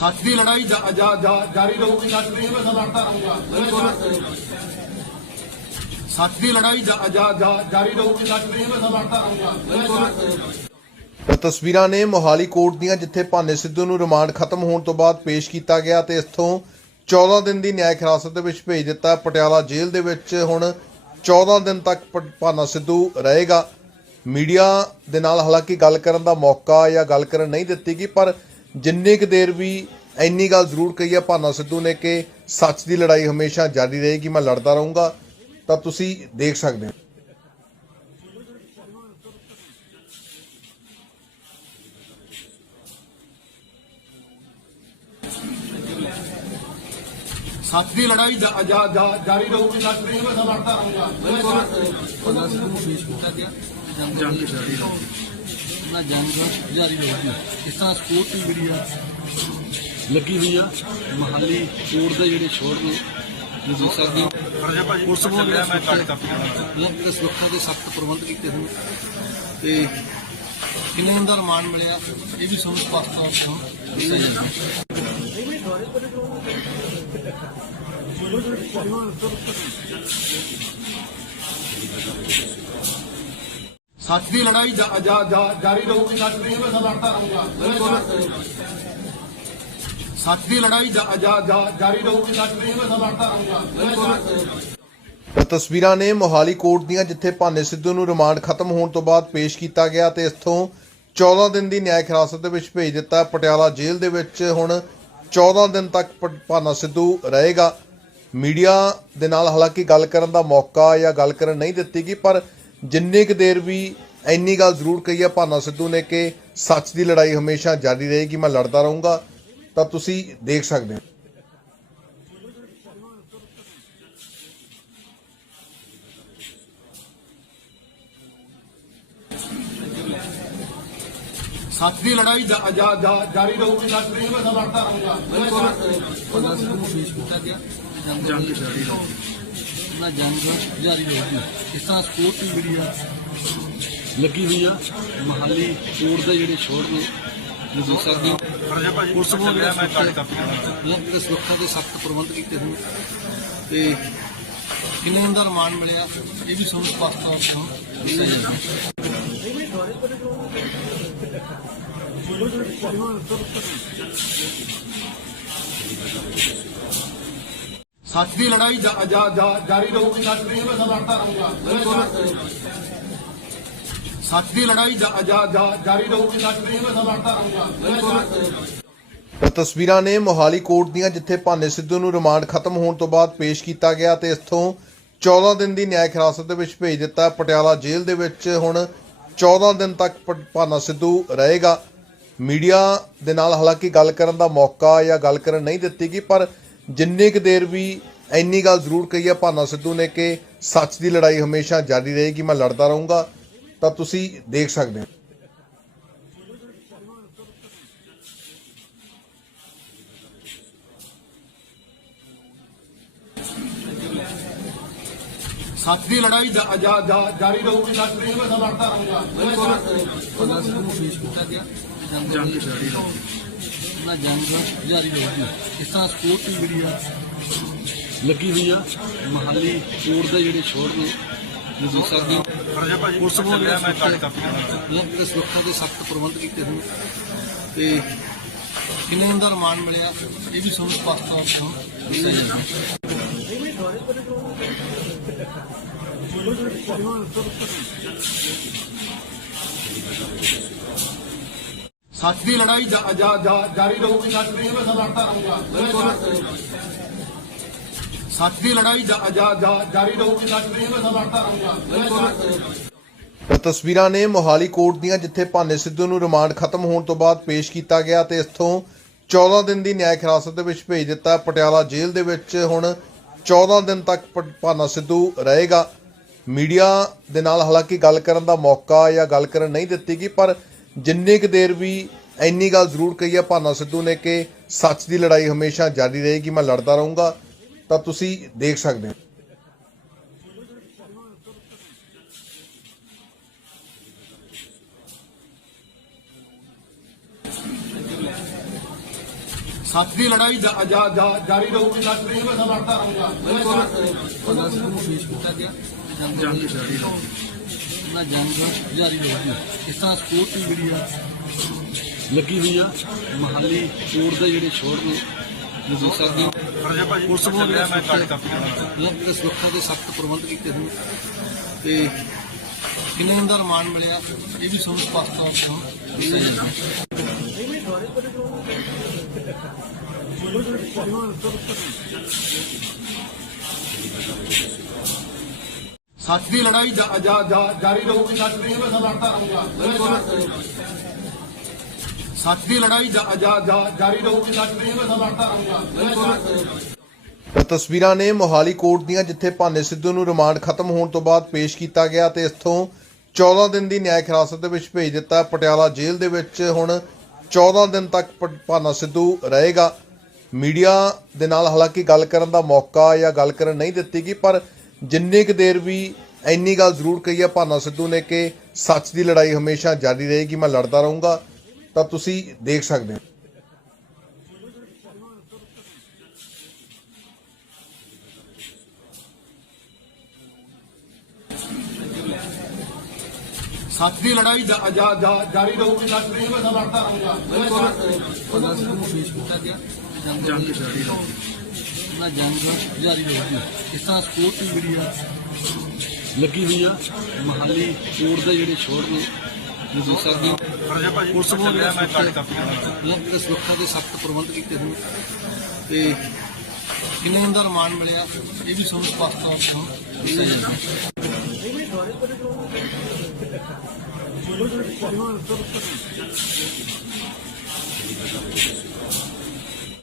ਸੱਚ ਦੀ ਲੜਾਈ ਜਾਰੀ ਰਹੂਗੀ, ਸੱਚ ਦੀ ਮੈਂ ਲੜਦਾ ਰਹੂੰਗਾ ਸੱਚ ਦੀ ਲੜਾਈ ਜਾਰੀ ਰਹੂਗੀ, ਸੱਚ ਦੀ ਮੈਂ ਲੜਦਾ ਰਹੂੰਗਾ ਤਸਵੀਰਾਂ ਨੇ ਮੋਹਾਲੀ ਕੋਰਟ ਦੀਆਂ, ਜਿੱਥੇ ਭਾਨੇ ਸਿੱਧੂ ਨੂੰ ਰਿਮਾਂਡ ਖਤਮ ਹੋਣ ਤੋਂ ਬਾਅਦ ਪੇਸ਼ ਕੀਤਾ ਗਿਆ ਤੇ ਇੱਥੋਂ 14 ਦਿਨ ਦੀ ਨਿਆਇਕ ਹਿਰਾਸਤ ਦੇ ਵਿੱਚ ਭੇਜ ਦਿੱਤਾ। ਪਟਿਆਲਾ ਜੇਲ੍ਹ ਦੇ ਵਿੱਚ ਹੁਣ 14 ਦਿਨ ਤੱਕ ਭਾਨਾ ਸਿੱਧੂ ਰਹੇਗਾ। ਮੀਡੀਆ ਦੇ ਨਾਲ ਹਾਲਾਂਕਿ ਗੱਲ ਕਰਨ ਦਾ ਮੌਕਾ ਜਾਂ ਗੱਲ ਕਰਨ ਨਹੀਂ ਦਿੱਤੀ ਗਈ, ਪਰ ਜਿੰਨੀ ਕੁ ਦੇਰ ਵੀ ਇੰਨੀ ਗੱਲ ਜ਼ਰੂਰ ਕਹੀ ਹੈ ਭਾਨਾ ਸਿੱਧੂ ਨੇ ਕਿ ਸੱਚ ਦੀ ਲੜਾਈ ਹਮੇਸ਼ਾ ਜਾਰੀ ਰਹੇਗੀ ਮੈਂ ਲੜਦਾ ਰਹੂੰਗਾ ਤਾਂ ਤੁਸੀਂ ਦੇਖ ਸਕਦੇ ਹੋ। ਸੱਚ ਦੀ ਲੜਾਈ ਜਾਰੀ ਰਹੂਗੀ ਸੱਚ ਦੀ ਮੈਂ ਲੜਦਾ ਰਹੂੰਗਾ। ਜੰਗ ਜਾਰੀ ਰਹੂਗੀ। ਨਾ ਜੰਗ ਜਾਰੀ ਰਹੂਗੀ। ਇਸ ਤਰ੍ਹਾਂ ਸਪੋਰਟ ਮੀਡੀਆ ਲੱਗੀ ਹੋਈ ਆ। ਮਹਾਲੀ ਕੋਰਟ ਦੇ ਜਿਹੜੇ ਛੋੜ ਨੇ ਦੇਖ ਸਕਦੇ ਹੋ। ਪੁਲਿਸ ਵੱਲੋਂ ਜਿਹੜਾ ਲੰਗ ਸੁਰੱਖਿਆ ਦੇ ਸਖਤ ਪ੍ਰਬੰਧ ਕੀਤੇ ਹੋਏ। ਤੇ ਕਿੰਨੇ ਦਿਨ ਦਾ ਰਿਮਾਂਡ ਮਿਲਿਆ ਇਹ ਵੀ ਤੁਹਾਨੂੰ ਸਪਸ਼ਟ ਤੌਰ ਤੇ ਦੱਸਿਆ ਜਾਂਦਾ ਸੱਚ ਦੀ ਲੜਾਈ ਜਾਰੀ ਰਹੂਗੀ ਸੱਚ ਦੀ ਮੈਂ ਲੜਦਾ ਰਹੂੰਗਾ ਸੱਚ ਦੀ ਲੜਾਈ ਜਾਰੀ ਰਹੂਗੀ ਸੱਚ ਦੀ ਮੈਂ ਲੜਦਾ ਰਹੂੰਗਾ ਤਾਂ ਤਸਵੀਰਾਂ ਨੇ ਮੋਹਾਲੀ ਕੋਰਟ ਦੀਆਂ ਜਿੱਥੇ ਭਾਨੇ ਸਿੱਧੂ ਨੂੰ ਰਿਮਾਂਡ ਖਤਮ ਹੋਣ ਤੋਂ ਬਾਅਦ ਪੇਸ਼ ਕੀਤਾ ਗਿਆ ਤੇ ਇੱਥੋਂ 14 ਦਿਨ ਦੀ ਨਿਆਇਕ ਹਿਰਾਸਤ ਦੇ ਵਿੱਚ ਭੇਜ ਦਿੱਤਾ। ਪਟਿਆਲਾ ਜੇਲ੍ਹ ਦੇ ਵਿੱਚ ਹੁਣ 14 ਦਿਨ ਤੱਕ ਭਾਨਾ ਸਿੱਧੂ ਰਹੇਗਾ। ਮੀਡੀਆ ਦੇ ਨਾਲ ਹਾਲਾਂਕਿ ਗੱਲ ਕਰਨ ਦਾ ਮੌਕਾ ਜਾਂ ਗੱਲ ਕਰਨ ਨਹੀਂ ਦਿੱਤੀ ਗਈ ਪਰ ਜਿੰਨੀ ਕੁ ਦੇਰ ਵੀ ਇੰਨੀ ਗੱਲ ਜ਼ਰੂਰ ਕਹੀ ਹੈ ਭਾਨਾ ਸਿੱਧੂ ਨੇ ਕਿ ਸੱਚ ਦੀ ਲੜਾਈ ਹਮੇਸ਼ਾ ਜਾਰੀ ਰਹੇਗੀ ਮੈਂ ਲੜਦਾ ਰਹੂੰਗਾ ਤਾਂ ਤੁਸੀਂ ਦੇਖ ਸਕਦੇ ਹੋ। ਸੱਚ ਦੀ ਲੜਾਈ ਜਾਰੀ ਰਹੂਗੀ ਸੱਚ ਦੀ ਮੈਂ ਲੜਦਾ ਰਹੂੰਗਾ। ਪੇਸ਼ ਕੀਤਾ ਗਿਆ। ਜੰਗ ਜਾਰੀ ਰਹੂਗੀ। ਨਾ ਜੰਗ ਜਾਰੀ ਰਹੂਗੀ ਇਸ ਤਰ੍ਹਾਂ ਸਪੋਰਟ ਮੀਡੀਆ ਲੱਗੀ ਹੋਈ ਆ। ਮਹਾਲੀ ਕੋਰਟ ਦੇ ਜਿਹੜੇ ਛੋੜ ਨੇ ਤੁਸੀਂ ਦੇਖ ਸਕਦੇ ਹੋ। ਪੁਲਿਸ ਵੱਲੋਂ ਜਿਹੜਾ ਲੰਗ ਸੁਰੱਖਿਆ ਦੇ ਸਖਤ ਪ੍ਰਬੰਧ ਕੀਤੇ ਹੋਏ ਤੇ ਕਿੰਨੇ ਦਿਨ ਦਾ ਰਿਮਾਂਡ ਮਿਲਿਆ, ਇਹ ਵੀ ਸਾਨੂੰ ਸਪਸ਼ਟ ਤੌਰ ਤੇ ਦੱਸਿਆ ਜਾਂਦਾ ਸੱਚ ਦੀ ਲੜਾਈ ਜਾਰੀ ਰਹੂਗੀ ਸੱਚ ਦੀ ਮੈਂ ਲੜਦਾ ਰਹੂੰਗਾ। ਸੱਚ ਦੀ ਲੜਾਈ ਜਾਰੀ ਰਹੂਗੀ ਸੱਚ ਦੀ ਮੈਂ ਲੜਦਾ ਰਹੂੰਗਾ। ਤਸਵੀਰਾਂ ਨੇ ਮੋਹਾਲੀ ਕੋਰਟ ਦੀਆਂ ਜਿੱਥੇ ਭਾਨੇ ਸਿੱਧੂ ਨੂੰ ਰਿਮਾਂਡ ਖਤਮ ਹੋਣ ਤੋਂ ਬਾਅਦ ਪੇਸ਼ ਕੀਤਾ ਗਿਆ ਤੇ ਇੱਥੋਂ 14 ਦਿਨ ਦੀ ਨਿਆਇਕ ਹਿਰਾਸਤ ਦੇ ਵਿੱਚ ਭੇਜ ਦਿੱਤਾ। ਪਟਿਆਲਾ ਜੇਲ੍ਹ ਦੇ ਵਿੱਚ ਹੁਣ 14 ਦਿਨ ਤੱਕ ਭਾਨਾ ਸਿੱਧੂ ਰਹੇਗਾ। ਮੀਡੀਆ ਦੇ ਨਾਲ ਹਾਲਾਂਕਿ ਗੱਲ ਕਰਨ ਦਾ ਮੌਕਾ ਜਾਂ ਗੱਲ ਕਰਨ ਨਹੀਂ ਦਿੱਤੀ ਗਈ ਪਰ ਜਿੰਨੀ ਕੁ ਦੇਰ ਵੀ ਇੰਨੀ ਗੱਲ ਜ਼ਰੂਰ ਕਹੀ ਹੈ ਭਾਨਾ ਸਿੱਧੂ ਨੇ ਕਿ ਸੱਚ ਦੀ ਲੜਾਈ ਹਮੇਸ਼ਾ ਜਾਰੀ ਰਹੇਗੀ ਮੈਂ ਲੜਦਾ ਰਹੂੰਗਾ ਤਾਂ ਤੁਸੀਂ ਦੇਖ ਸਕਦੇ ਹੋ। ਸੱਚ ਦੀ ਲੜਾਈ ਜਾਰੀ ਰਹੂਗੀ ਲੜਦਾ ਰਹੂੰਗਾ। ਕੀਤਾ ਗਿਆ। ਜੰਗ ਜਾਰੀ ਰਹੂਗੀ ਨਾ ਜੰਗ ਜਾਰੀ ਰਹੂਗੀ ਇਸ ਤਰ੍ਹਾਂ ਸਪੋਰਟ ਮੀਡੀਆ ਲੱਗੀ ਹੋਈ ਆ ਮਹਾਲੀ ਕੋਰਟ ਦੇ ਜਿਹੜੇ ਛੋੜ ਨੇ ਤੁਸੀਂ ਦੇਖ ਸਕਦੇ ਹੋ ਪੁਲਿਸ ਵੱਲੋਂ ਜਿਹੜਾ ਲੰਗ ਸੁਰੱਖਿਆ ਦੇ ਸਖਤ ਪ੍ਰਬੰਧ ਕੀਤੇ ਹੋਏ ਤੇ ਕਿੰਨੇ ਦਿਨ ਦਾ ਰਿਮਾਂਡ ਮਿਲਿਆ ਇਹ ਵੀ ਤੁਹਾਨੂੰ ਸਪਸ਼ਟ ਤੌਰ ਤੇ ਦੱਸਿਆ ਜਾਂਦਾ ਸੱਚ ਦੀ ਲੜਾਈ ਜਾਰੀ ਰਹੂਗੀ ਸੱਚ ਦੀ ਮੈਂ ਲੜਦਾ ਰਹੂੰਗਾ। ਸੱਚ ਦੀ ਲੜਾਈ ਜਾਰੀ ਰਹੂਗੀ ਸੱਚ ਦੀ ਮੈਂ ਲੜਦਾ ਰਹੂੰਗਾ। ਤਸਵੀਰਾਂ ਨੇ ਮੋਹਾਲੀ ਕੋਰਟ ਦੀਆਂ ਜਿੱਥੇ ਭਾਨੇ ਸਿੱਧੂ ਨੂੰ ਰਿਮਾਂਡ ਖਤਮ ਹੋਣ ਤੋਂ ਬਾਅਦ ਪੇਸ਼ ਕੀਤਾ ਗਿਆ ਤੇ ਇੱਥੋਂ 14 ਦਿਨ ਦੀ ਨਿਆਇਕ ਹਿਰਾਸਤ ਦੇ ਵਿੱਚ ਭੇਜ ਦਿੱਤਾ। ਪਟਿਆਲਾ ਜੇਲ੍ਹ ਦੇ ਵਿੱਚ ਹੁਣ 14 ਦਿਨ ਤੱਕ ਭਾਨਾ ਸਿੱਧੂ ਰਹੇਗਾ। ਮੀਡੀਆ ਦੇ ਨਾਲ ਹਾਲਾਂਕਿ ਗੱਲ ਕਰਨ ਦਾ ਮੌਕਾ ਜਾਂ ਗੱਲ ਕਰਨ ਨਹੀਂ ਦਿੱਤੀ ਗਈ ਪਰ ਜਿੰਨੀ ਕੁ ਦੇਰ ਵੀ ਇੰਨੀ ਗੱਲ ਜ਼ਰੂਰ ਕਹੀ ਹੈ ਭਾਨਾ ਸਿੱਧੂ ਨੇ ਕਿ ਸੱਚ ਦੀ ਲੜਾਈ ਹਮੇਸ਼ਾ ਜਾਰੀ ਰਹੇਗੀ ਮੈਂ ਲੜਦਾ ਰਹੂੰਗਾ ਤਾਂ ਤੁਸੀਂ ਦੇਖ ਸਕਦੇ ਹੋ। ਸੱਚ ਦੀ ਲੜਾਈ ਜਾਰੀ ਰਹੂਗੀ ਸੱਚ ਦੀ ਮੈਂ ਲੜਦਾ ਜਾਰੀ ਰਹੇਗੀ। ਉਹਨਾਂ ਜੰਗ ਜਾਰੀ ਰਹੇਗੀ ਇਸ ਤਰ੍ਹਾਂ ਸਪੋਰਟ ਦੀ ਜਿਹੜੀ ਆ, ਲੱਗੀ ਹੋਈ ਆ। ਮਹਾਲੀ ਕੋਰਟ ਦੇ ਜਿਹੜੇ ਛੋੜ ਨੇ ਤੁਸੀਂ ਦੇਖ ਸਕਦੇ ਪੁਲਿਸ ਵੱਲੋਂ ਜਿਹੜਾ ਲੱਗ ਦੇ ਸੁਰੱਖਿਆ ਦੇ ਸਖਤ ਪ੍ਰਬੰਧ ਕੀਤੇ ਹੋਏ ਤੇ ਕਿੰਨੇ ਦਿਨ ਦਾ ਰਿਮਾਂਡ ਮਿਲਿਆ, ਇਹ ਵੀ ਸਾਨੂੰ ਸਪਸ਼ਟ ਤੌਰ ਤੇ ਦੱਸਿਆ ਜਾਏਗਾ ਸੱਚ ਦੀ ਲੜਾਈ ਜਾਰੀ ਰਹੂਗੀ ਸੱਚ ਦੀ, ਮੈਂ ਲੜਦਾ ਰਹੂੰਗਾ। ਸੱਚ ਦੀ ਲੜਾਈ ਜਾਰੀ ਰਹੂਗੀ ਸੱਚ ਦੀ, ਮੈਂ ਲੜਦਾ ਰਹੂੰਗਾ। ਤਾਂ ਤਸਵੀਰਾਂ ਨੇ ਮੋਹਾਲੀ ਕੋਰਟ ਦੀਆਂ, ਜਿੱਥੇ ਭਾਨੇ ਸਿੱਧੂ ਨੂੰ ਰਿਮਾਂਡ ਖਤਮ ਹੋਣ ਤੋਂ ਬਾਅਦ ਪੇਸ਼ ਕੀਤਾ ਗਿਆ ਤੇ ਇਥੋਂ 14 ਦਿਨ ਦੀ ਨਿਆਇਕ ਹਿਰਾਸਤ ਦੇ ਵਿੱਚ ਭੇਜ ਦਿੱਤਾ। ਪਟਿਆਲਾ ਜੇਲ੍ਹ ਦੇ ਵਿੱਚ ਹੁਣ 14 ਦਿਨ ਤੱਕ ਭਾਨਾ ਸਿੱਧੂ ਰਹੇਗਾ। ਮੀਡੀਆ ਦੇ ਨਾਲ ਹਾਲਾਂਕਿ ਗੱਲ ਕਰਨ ਦਾ ਮੌਕਾ ਜਾਂ ਗੱਲ ਕਰਨ ਨਹੀਂ ਦਿੱਤੀ ਗਈ, ਪਰ ਜਿੰਨੀ ਕੁ ਦੇਰ ਵੀ ਇੰਨੀ ਗੱਲ ਜ਼ਰੂਰ ਕਹੀ ਹੈ ਭਾਨਾ ਸਿੱਧੂ ਨੇ ਕਿ ਸੱਚ ਦੀ ਲੜਾਈ ਹਮੇਸ਼ਾ ਜਾਰੀ ਰਹੇਗੀ ਮੈਂ ਲੜਦਾ ਰਹੂੰਗਾ ਤਾਂ ਤੁਸੀਂ ਦੇਖ ਸਕਦੇ ਹੋ। ਸੱਚ ਦੀ ਲੜਾਈ ਜਾਰੀ ਰਹੂਗੀ ਸੱਚ ਦੀ ਮੈਂ ਲੜਦਾ ਰਹੂੰਗਾ। ਉਹਨਾਂ ਨੂੰ ਪੇਸ਼ ਕੀਤਾ ਗਿਆ। ਜੰਗ ਜਾਰੀ ਰਹੇਗੀ। ਉਹਨਾਂ ਜੰਗ ਜਾਰੀ ਰਹੇਗੀ ਇਸ ਤਰ੍ਹਾਂ ਸਪੋਰਟ ਦੀ ਜਿਹੜੀ ਆ, ਲੱਗੀ ਹੋਈ ਆ, ਮਹਾਲੀ ਕੋਰਟ ਦੇ ਜਿਹੜੇ ਛੋੜ ਨੇ ਤੁਸੀਂ ਦੇਖ ਸਕਦੇ ਪੁਲਿਸ ਵੱਲੋਂ ਜਿਹੜਾ ਲੱਗ ਦੇ ਸੁਰੱਖਿਆ ਦੇ ਸਖਤ ਪ੍ਰਬੰਧ ਕੀਤੇ ਹੋਏ। ਤੇ ਕਿੰਨੇ ਦਿਨ ਦਾ ਰਿਮਾਂਡ ਮਿਲਿਆ, ਇਹ ਵੀ ਸਾਨੂੰ ਸਪਸ਼ਟ ਤੌਰ ਤੇ ਹੁਣ ਦੱਸਿਆ ਜਾਏਗਾ